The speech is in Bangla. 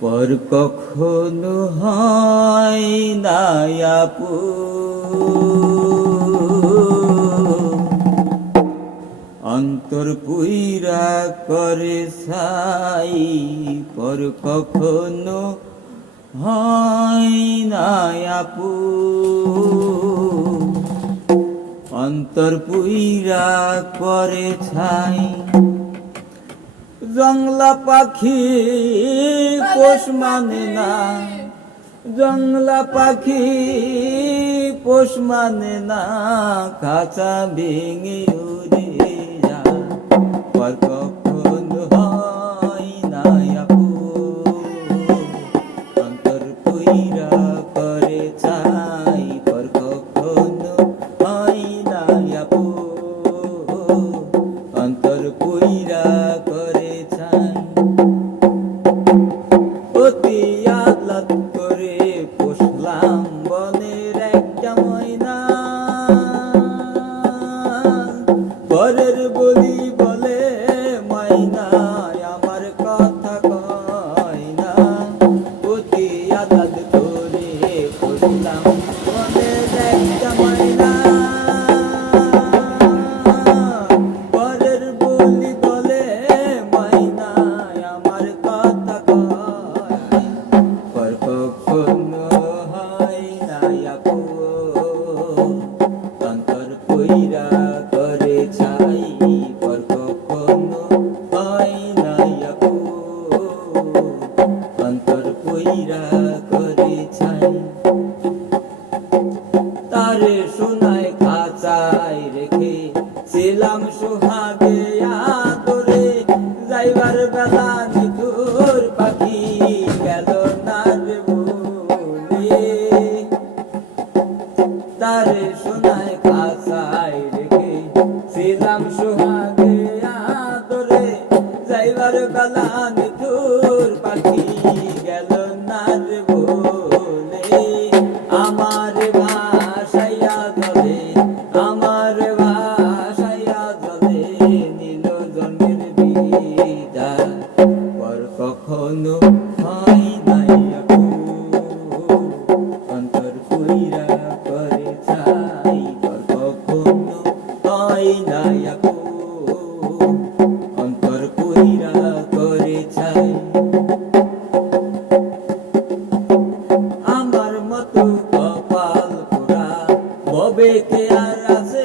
পর কখনো হয় না আপু। অন্তর পুইরা করে সাই পর কখনো হয় না আপু। অন্তর পুইরা করে ছাই জংলা পাখি পোষ মানে না। জংলা পাখি পোষ মানে না। কাঁচা ভেঙে উড়ে যায় না অন্তর পুইরা করে চাই বনের একটা ময়না। পরের বলি বলে ময়না আমার কথা কয় না। অতি আহ্লাদ করে পুষলাম বনের একটা ময়না। পরের বলি তারে সোনায় খাঁচায় রেখে ছিলাম সোহাগে আদরে যাইবার বেলা ছিলাম সোহাগে আদরে, যাইবার বেলা নিতুর পাখি গেল না রে বলে। আমার ভাষাইয়া ধরে আমার ভাষাইয়া ধরে নীল জন্মের বিদায়। পর কখনো অন্তর কইরা করে আমার মতো কপাল পোড়া ববে কে আর আছে?